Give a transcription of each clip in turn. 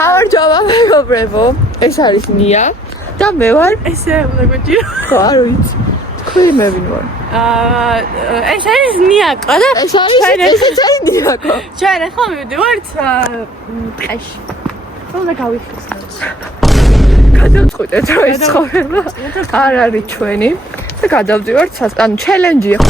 გამარჯობა მეგობრებო, ეს არის ნია და მე ვარ ესე უნდა გვიჭირო. ხო, არ ვიცი. თქვენი მე ვინ ვარ? ეს არის ნიაკო და ეს არის ნიაკო. ჩვენ ახლა მივდივართ ტყეში. უნდა გავიხსნათ. გადავწყვიტეთ რომ ეს ცხოვრება არ არის ჩვენი და გადავდივართ ანუ ჩელენჯია ხო?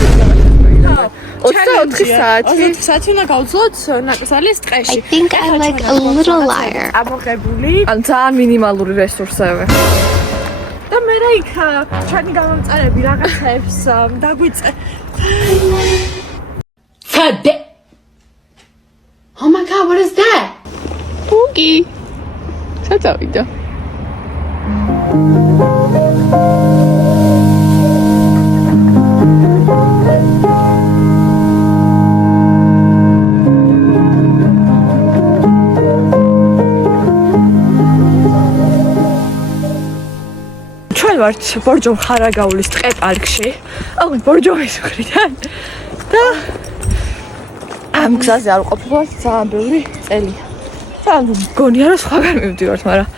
24 საათი. 24 საათი უნდა გავძლოთ ნაკრძალის ტყეში. I think I'm like a little liar. ამოღებული. ან ძალიან მინიმალური რესურსები. და მე რა იქ ჩვენი გამომწარები რაღაცებს დაგვიწე. Fade. Oh my god, what is that? ბუგი. საწავიდა. ვართ ბორჯომ ხარაგაულის ტყე პარკში. აუ ბორჯომის მხრიდან. და ამ გზაზე არ ყოფილა ძალიან ბევრი წელი. ძალიან მგონია რომ სხვაგან მივდივართ, მაგრამ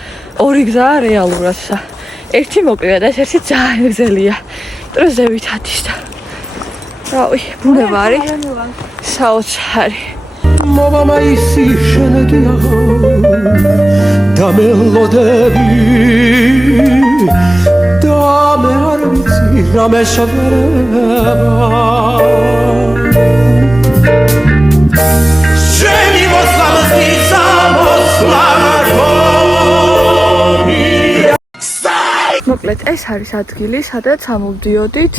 ორი გზაა რეალურად. ერთი მოკლეა და ერთი ძალიან გრძელია. დროზებით ადის და რავი, ბუნებარი. საოცარი. მოვამაისი შენედია და მელოდები მე არ ვიცი რა მე შეგვერება შენი მოსლამსი მოკლედ ეს არის ადგილი სადაც ამოვდიოდით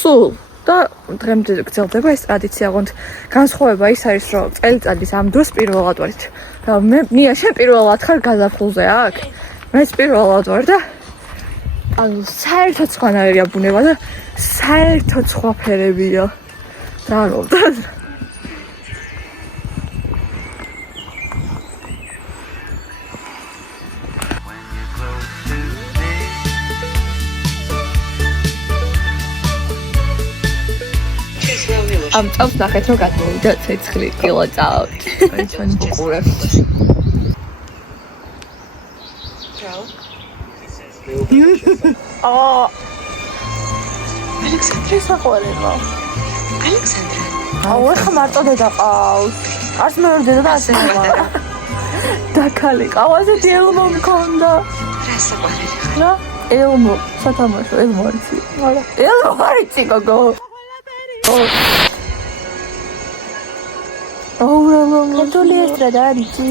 სულ და დღემდე გრძელდება ეს ტრადიცია ოღონდ განსხვავება ის არის რომ წელიწადის ამ დროს პირველად ვართ და მე ნია შენ პირველად ხარ გაზაფხულზე აქ მეც პირველად ვარ და ანუ საერთოდ სხვანაირია ბუნება და საერთოდ სხვა ფერებია. რა მოვდან? ამ წელს ნახეთ რომ გადმოვიდა ცეცხლი კილო წავთ. აი ჩვენი ბუყურები. ალექსანდრე საყვარელო. Alexandra. აუ ეხა მარტო დედა ყავს. არც მე ვერ დედა და ასე ვარ. და ქალი ყავაზეთი ელმო მქონდა. რა საყვარელი. რა? ელმო, სათამაშო, ელმო არიცი. არა. ელმო არიცი გოგო. აურალო, კონტროლი ესტრადა არიცი.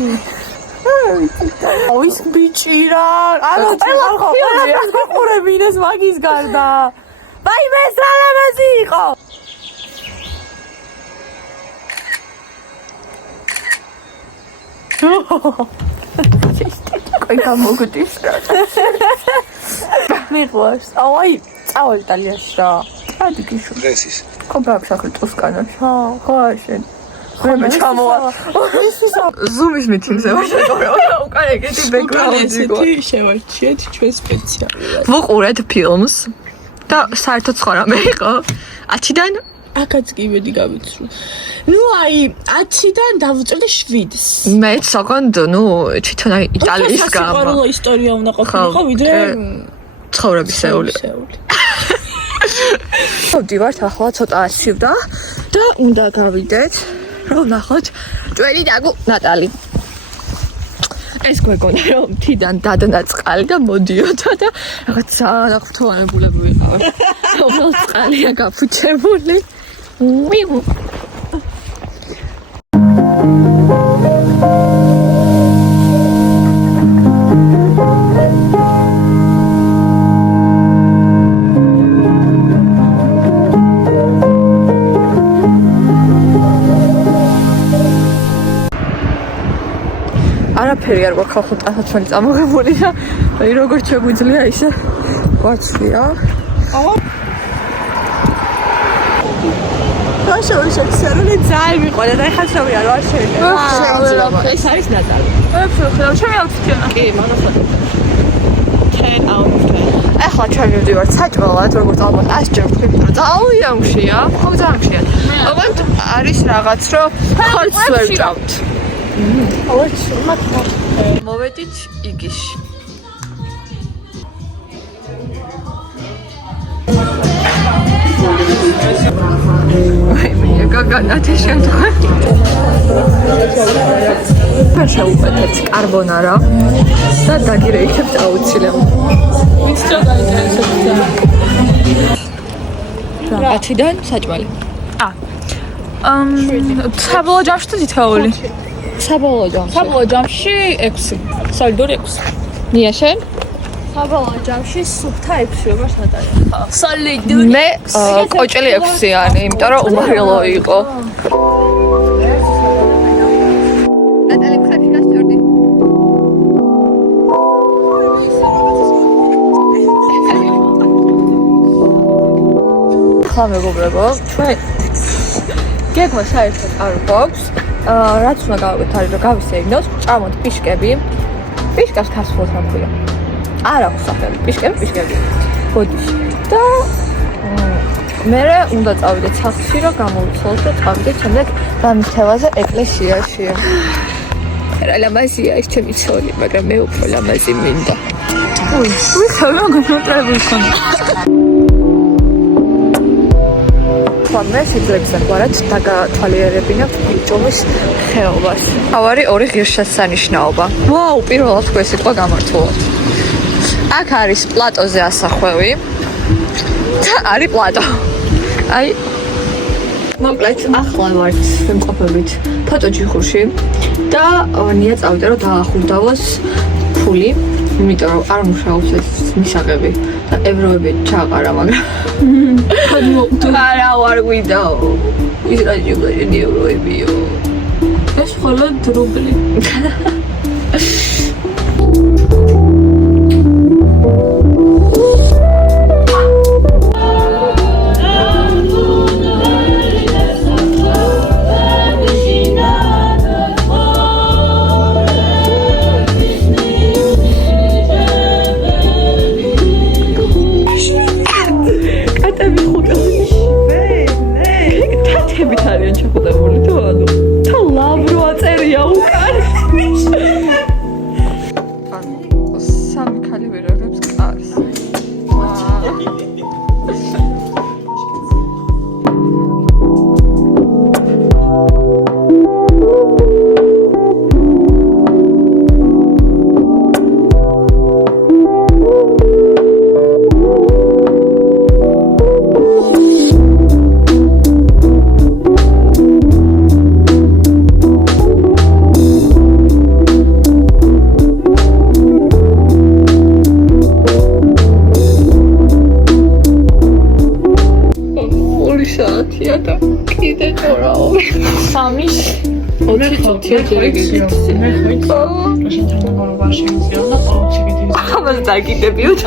აუ ის ბიჭი რა. ანუ ყველაფერს გიყურები ეს მაგის გარდა. ვაი მეს რა ლამაზი იყო. კაი გამოგდის რა. მიყვარს. აუ აი წავალ იტალიაში რა. ადიგიშო. დღესის კომპაქტ საქმე ტოსკანაში. ხო შენ. მე ჩამოვა. ზუმის მიტინგზე ვარ უკან ეგეთი ბექგრაუნდი გვაქვს. შევარჩიეთ ჩვენ სპეციალურად. ვუყურეთ ფილმს და საერთოდ სხვა რამე იყო. 10-დან აკაც კი იმედი გავიცრუ. ნუ აი 10-დან დავუწევდი 7-ს. მეც ოღონდ ნუ თვითონ იტალიის გამო. საყვარელო ისტორია უნდა ყოფილიყო ვიდრე ცხოვრებისეული. ვდივართ ახლა ცოტა ასივდა და უნდა გავიდეთ რომ ნახოთ ჩვენი დაგუ ნატალი. ეს გვეგონა რომ თიდან დადნა წყალი და მოდიოდა და რაღაც ძალიან აღფრთოვანებულები ვიყავით. უბრალოდ წყალია გაფუჩებული. მიუ არაფერი არ გვაქვს ახლა ტანაჩვენი წამოღებული და აი როგორც შეგვიძლია ისე გვაცვლია. აუ რაშორი შეცერული ძალიან მიყვარდა და ეხლა შევია რა შეიძლება. ეს არის ნატალი. ეხლა ჩემი აუთფიტია. კი, მაგასაც 10 out of 10. ახლა ჩვენ მივდივართ საჭმელად, როგორც ალბათ 100 ჯერ ვთქვით, რომ ძალიან მშია, ხო ძალიან მშია. ოღონდ არის რაღაც, რომ ხორცს ვერ ვჭამთ. მოვედით იგიში. გაგანათე შემდგარ. შევუკეთეთ კარბონარა და დაგირეიქებთ აუცილებლად. ათიდან საჭმელი. საბოლოო ჯამში თუ თითოეული? საბოლოო ჯამში. საბოლოო ჯამში 6. სოლიდური 6. ნია შენ? საბოლოო ჯამში სუფთა 6 ვარ სადაა. სოლიდური. მე კოჭელი 6-იანი, იმიტომ რომ უმაღლო იყო. ნატალი ხარში გასწორდი. ხლა მეგობრებო, ჩვენ გეგმა საერთოდ არ გვაქვს. რაც უნდა გავაკეთოთ არის რომ გავისეირნოთ, ჭამოთ პიშკები. პიშკას ქართულად რა ქვია? არ აქვს სახელი. პიშკები. ბოდიში. და მე უნდა წავიდეთ სახლში რომ გამოვიცვალოთ და წავიდეთ შემდეგ დამითელაზე ეკლესიაში. რა ლამაზია ეს ჩემი ცოლი, მაგრამ მე უფრო ლამაზი მინდა. ვიხავი გამოტრებული ხონდა. მე სიძლების აგვარად დაგათვალიერებინებთ ბიჭობის ხეობას. ავარი ორი ღირსშესანიშნაობა. ვაუ, პირველად თქვი ეს სიტყვა გამართულად. აქ არის პლატოზე ასახვევი და არის პლატო. აი მოკლედ ახლა ვართ ვიმყოფებით ფოტოჯიხურში და ნია წავიდა რომ დაახურდავოს ფული, იმიტომ რომ არ მუშაობს ეს მისაღები და ევროები ჩააყარა, მაგრამ არა ვარ გვიდაო. ის რა ჯობლები ევროებიო. ეს მხოლოდ რუბლი. ამას დაგიდებიოთ.